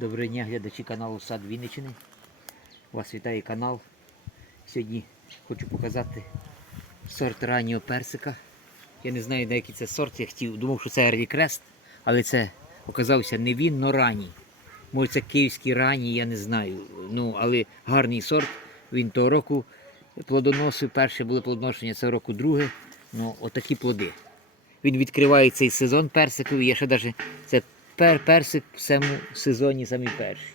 Доброго дня, глядачі каналу Сад Вінничини. Вас вітає канал. Сьогодні хочу показати сорт раннього персика. Я не знаю, на який це сорт. Я хотів, думав, що це Ерлі Крест, але це оказався не він, но ранній. Може це київський ранній, я не знаю. Ну, але гарний сорт. Він того року плодоносив. Перше було плодоношення, це року друге. Ну, отакі плоди. Він відкриває цей сезон персиковий. Я ще навіть це пер, персик в цьому сезоні самий перший.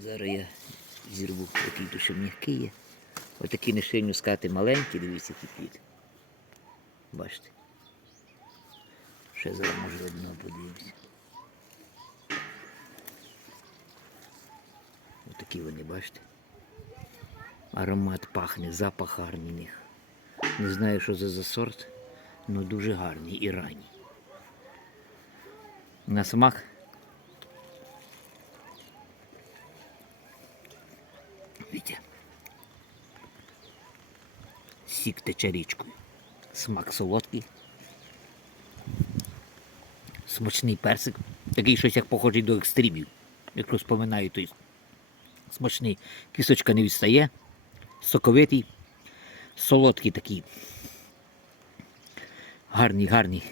Зараз я зірву такий що м'який є. Отакі не сильно скати маленькі, дивіться, які плід. Бачите. Ще зараз може одного подивимося. Отакі вони, бачите. Аромат пахне, запах гарний в них. Не знаю, що це за сорт, але дуже гарний і ранній. На смак. Вітя. Сік тече річкою. Смак солодкий. Смачний персик. Такий щось як похожий до екстримів. Як розпоминаю, той смачний. Кісточка не відстає. Соковитий. Солодкий такий. Гарний, гарний.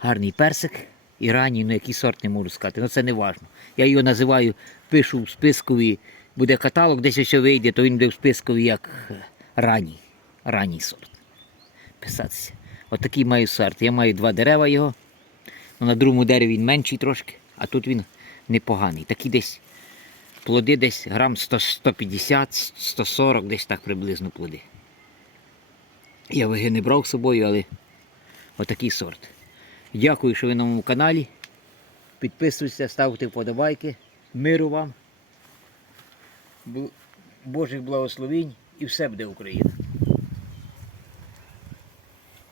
Гарний персик. І ранній, ну який сорт не можу сказати. Ну це не важно. Я його називаю, пишу в спискові, буде каталог, десь ще вийде, то він буде в спискові як е, ранній. Ранній сорт. Писатися. Отакий маю сорт. Я маю два дерева його. Ну, на другому дереві він менший трошки, а тут він непоганий. Такі десь плоди десь грам 100, 150, 140, десь так приблизно плоди. Я ваги не брав з собою, але отакий сорт. Дякую, що ви на моєму каналі. Підписуйтесь, ставте вподобайки. Миру вам. Божих благословінь і все буде Україна.